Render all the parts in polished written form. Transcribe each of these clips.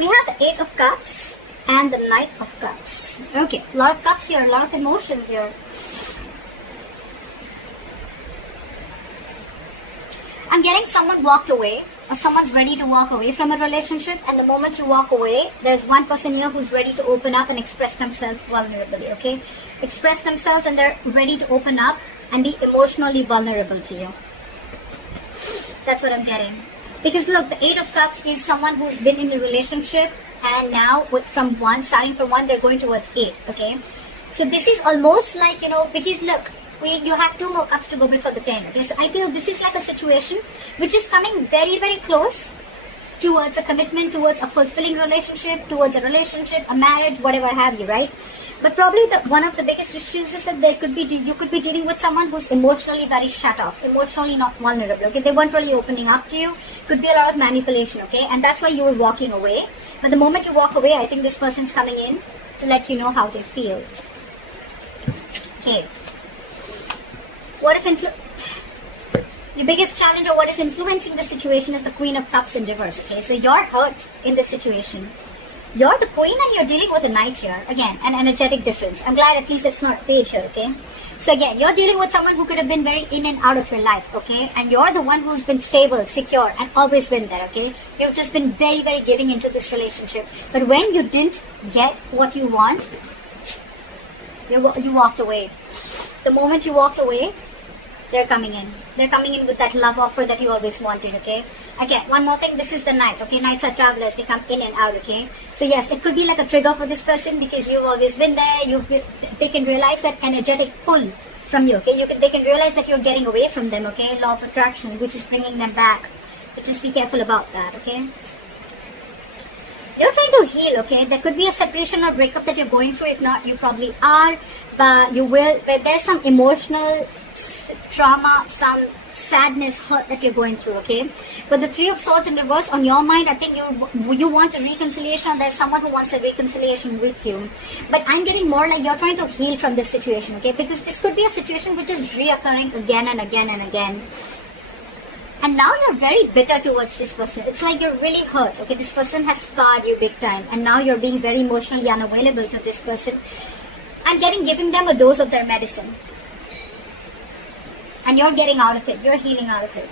We have the 8 of Cups and the Knight of Cups. Okay, a lot of cups here, a lot of emotions here. I'm getting someone walked away, or someone's ready to walk away from a relationship, and the moment you walk away, there's one person here who's ready to open up and express themselves vulnerably, okay? Express themselves and they're ready to open up and be emotionally vulnerable to you. That's what I'm getting. Because look, the 8 of Cups is someone who's been in a relationship, and now starting from 1, they're going towards 8, okay? So this is almost like, because look, you have 2 more cups to go before the 10, okay? So I feel this is like a situation which is coming very, very close towards a commitment, towards a fulfilling relationship, towards a relationship, a marriage, whatever have you, right? But probably one of the biggest issues is that you could be dealing with someone who's emotionally very shut off, emotionally not vulnerable, okay? They weren't really opening up to you. Could be a lot of manipulation, okay? And that's why you were walking away. But the moment you walk away, I think this person's coming in to let you know how they feel. Okay. What is the biggest challenge, or what is influencing the situation, is the Queen of Cups in reverse, okay? So you're hurt in this situation. You're the Queen and you're dealing with a Knight here. Again, an energetic difference. I'm glad at least it's not a page here, okay? So again, you're dealing with someone who could have been very in and out of your life, okay? And you're the one who's been stable, secure, and always been there, okay? You've just been very, very giving into this relationship. But when you didn't get what you want, you walked away. The moment you walked away, they're coming in. They're coming in with that love offer that you always wanted, okay? Again, one more thing, this is the Knight, okay? Knights are travelers, they come in and out, okay? So yes, it could be like a trigger for this person because you've always been there. They can realize that energetic pull from you, okay? They can realize that you're getting away from them, okay? Law of attraction, which is bringing them back. So just be careful about that, okay? You're trying to heal, okay? There could be a separation or breakup that you're going through. If not, you probably are. But you will. But there's some emotional trauma, some sadness, hurt that you're going through, okay? But the 3 of Swords in reverse, on your mind, I think you want a reconciliation. There's someone who wants a reconciliation with you. But I'm getting more like you're trying to heal from this situation, okay? Because this could be a situation which is reoccurring again and again and again. And now you're very bitter towards this person. It's like you're really hurt, okay? This person has scarred you big time. And now you're being very emotionally unavailable to this person. I'm giving them a dose of their medicine. And you're getting out of it. You're healing out of it.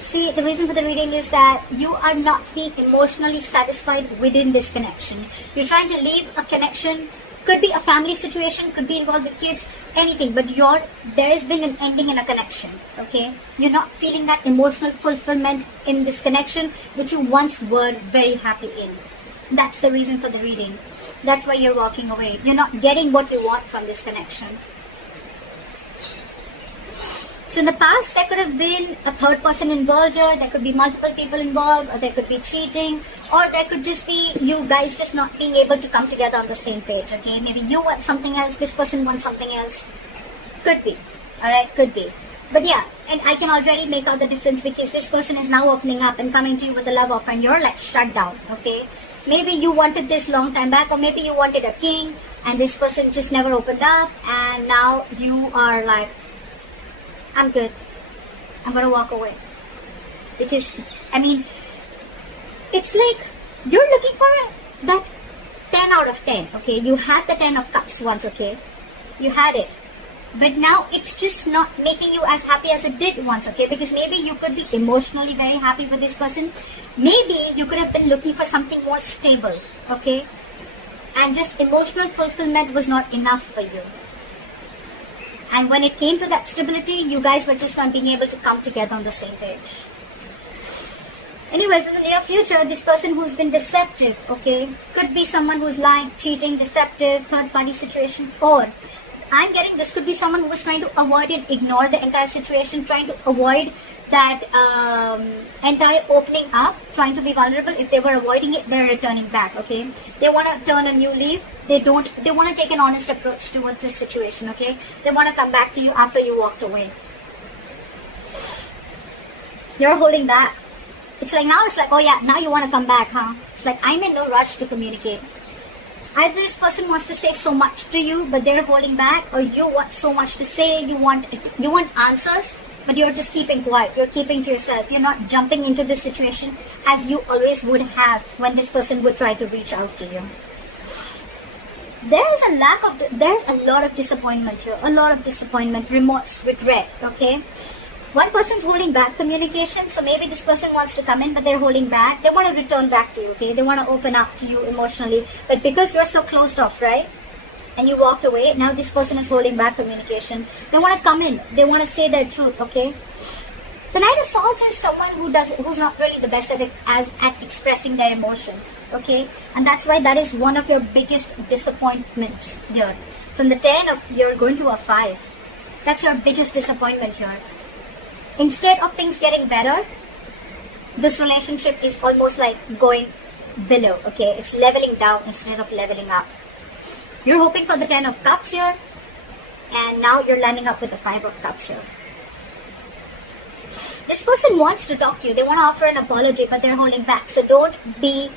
See, the reason for the reading is that you are not being emotionally satisfied within this connection. You're trying to leave a connection. Could be a family situation, could be involved with kids, anything. But there has been an ending in a connection, okay? You're not feeling that emotional fulfillment in this connection, which you once were very happy in. That's the reason for the reading. That's why you're walking away. You're not getting what you want from this connection. So in the past, there could have been a third person involved here. There could be multiple people involved, or there could be cheating, or there could just be you guys just not being able to come together on the same page, okay? Maybe you want something else, this person wants something else. Could be, alright, could be. But yeah, and I can already make out the difference because this person is now opening up and coming to you with a love offer and you're like shut down, okay? Maybe you wanted this long time back, or maybe you wanted a king and this person just never opened up, and now you are like, I'm good. I'm going to walk away. Because, I mean, it's like you're looking for that 10 out of 10, okay? You had the 10 of Cups once, okay? You had it. But now it's just not making you as happy as it did once, okay? Because maybe you could be emotionally very happy with this person. Maybe you could have been looking for something more stable, okay? And just emotional fulfillment was not enough for you. And when it came to that stability, you guys were just not being able to come together on the same page. Anyways, in the near future, this person who's been deceptive, okay, could be someone who's lying, cheating, deceptive, third-party situation, or I'm getting this could be someone who was trying to avoid it, ignore the entire situation, trying to avoid that entire opening up, trying to be vulnerable. If they were avoiding it, they're returning back, okay? They want to turn a new leaf. They want to take an honest approach towards this situation, okay? They want to come back to you after you walked away. You're holding back. It's like now it's like, oh yeah, now you want to come back, huh? It's like I'm in no rush to communicate. Either this person wants to say so much to you, but they're holding back, or you want so much to say, you want answers, but you're just keeping quiet. You're keeping to yourself. You're not jumping into this situation as you always would have when this person would try to reach out to you. There's a lot of disappointment here. A lot of disappointment, remorse, regret, okay? One person's holding back communication, so maybe this person wants to come in, but they're holding back. They want to return back to you, okay? They want to open up to you emotionally, but because you're so closed off, right? And you walked away, now this person is holding back communication. They want to come in. They want to say their truth, okay? The Knight of Swords is someone who's not really the best at expressing their emotions, okay? And that's why that is one of your biggest disappointments here. From the 10 of, you're going to a 5. That's your biggest disappointment here. Instead of things getting better, this relationship is almost like going below, okay? It's leveling down instead of leveling up. You're hoping for the 10 of Cups here, and now you're landing up with the 5 of Cups here. This person wants to talk to you. They want to offer an apology, but they're holding back. So don't be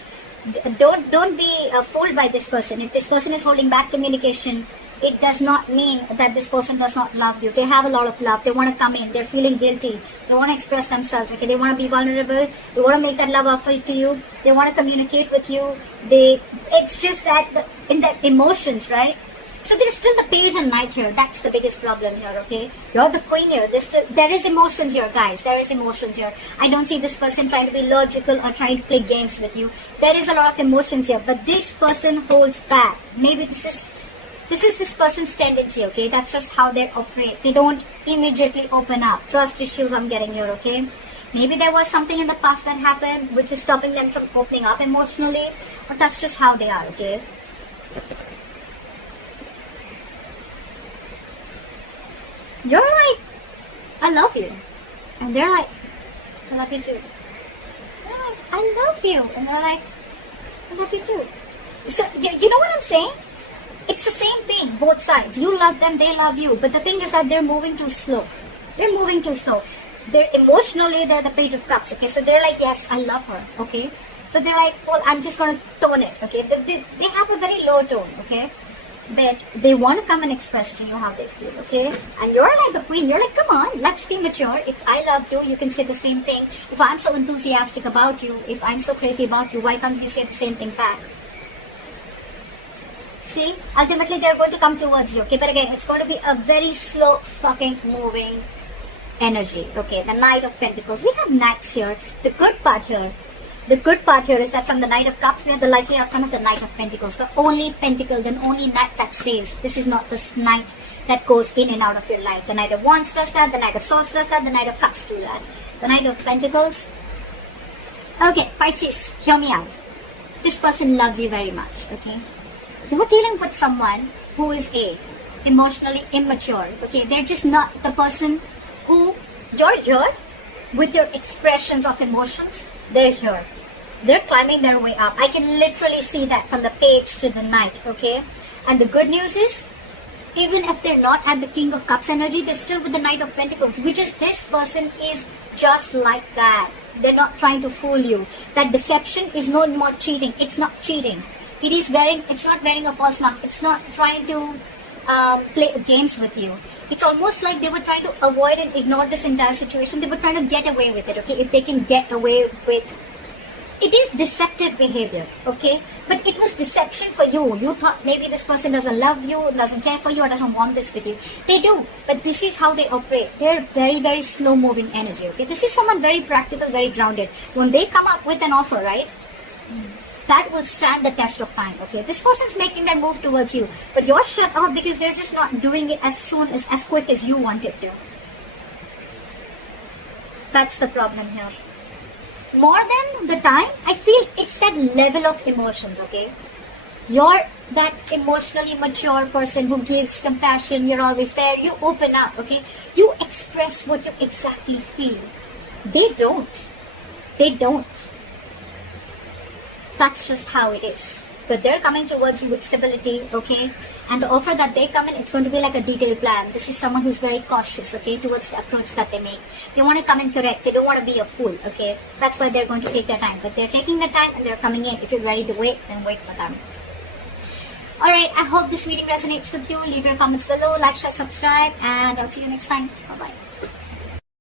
fooled by this person. If this person is holding back communication, it does not mean that this person does not love you. They have a lot of love. They want to come in. They're feeling guilty. They want to express themselves. Okay, they want to be vulnerable. They want to make that love offer to you. They want to communicate with you. It's just that in the emotions, right? So there's still the Page and Knight here. That's the biggest problem here, okay? You're the Queen here. There is emotions here, guys. There is emotions here. I don't see this person trying to be logical or trying to play games with you. There is a lot of emotions here, but this person holds back. Maybe this is this person's tendency, okay? That's just how they operate. They don't immediately open up. Trust issues I'm getting here, okay? Maybe there was something in the past that happened which is stopping them from opening up emotionally, but that's just how they are, okay? You're like, I love you. And they're like, I love you too. They're like, I love you. And they're like, I love you too. So, you know what I'm saying? It's the same thing, both sides. You love them, they love you. But the thing is that they're moving too slow. They're moving too slow. They're emotionally, they're the Page of Cups, okay? So they're like, yes, I love her, okay? But they're like, well, I'm just going to tone it, okay? They have a very low tone, okay? But they want to come and express to you how they feel, okay? And you're like the Queen. You're like, come on, let's be mature. If I love you, you can say the same thing. If I'm so enthusiastic about you, if I'm so crazy about you, why can't you say the same thing back? See, ultimately they're going to come towards you, okay? But again, it's going to be a very slow fucking moving energy, okay? The Knight of Pentacles. We have Knights here. The good part here is that from the Knight of Cups, we have the likely outcome of the Knight of Pentacles. The only Pentacle, the only Knight that stays. This is not this Knight that goes in and out of your life. The Knight of Wands does that. The Knight of Swords does that. The Knight of Cups do that. The Knight of Pentacles. Okay, Pisces, hear me out. This person loves you very much, okay? You're dealing with someone who is emotionally immature, okay? They're just not the person who you're here with your expressions of emotions. They're here. They're climbing their way up. I can literally see that from the Page to the Knight, okay? And the good news is, even if they're not at the King of Cups energy, they're still with the Knight of Pentacles, which is this person is just like that. They're not trying to fool you. That deception is no more cheating. It's not cheating. It's not wearing a false mask. It's not trying to play games with you. It's almost like they were trying to avoid and ignore this entire situation. They were trying to get away with it, okay? If they can get away with... It is deceptive behavior, okay? But it was deception for you. You thought maybe this person doesn't love you, doesn't care for you, or doesn't want this with you. They do, but this is how they operate. They're very, very slow-moving energy, okay? This is someone very practical, very grounded. When they come up with an offer, right? That will stand the test of time, okay? This person's making their move towards you, but you're shut off because they're just not doing it as quick as you want it to. That's the problem here. More than the time, I feel it's that level of emotions, okay? You're that emotionally mature person who gives compassion. You're always there. You open up, okay? You express what you exactly feel. They don't. They don't. That's just how it is. But they're coming towards you with stability, okay? And the offer that they come in, it's going to be like a detailed plan. This is someone who's very cautious, okay, towards the approach that they make. They want to come in correct. They don't want to be a fool, okay? That's why they're going to take their time. But they're taking their time and they're coming in. If you're ready to wait, then wait for them. Alright, I hope this reading resonates with you. Leave your comments below, like, share, subscribe, and I'll see you next time. Bye-bye.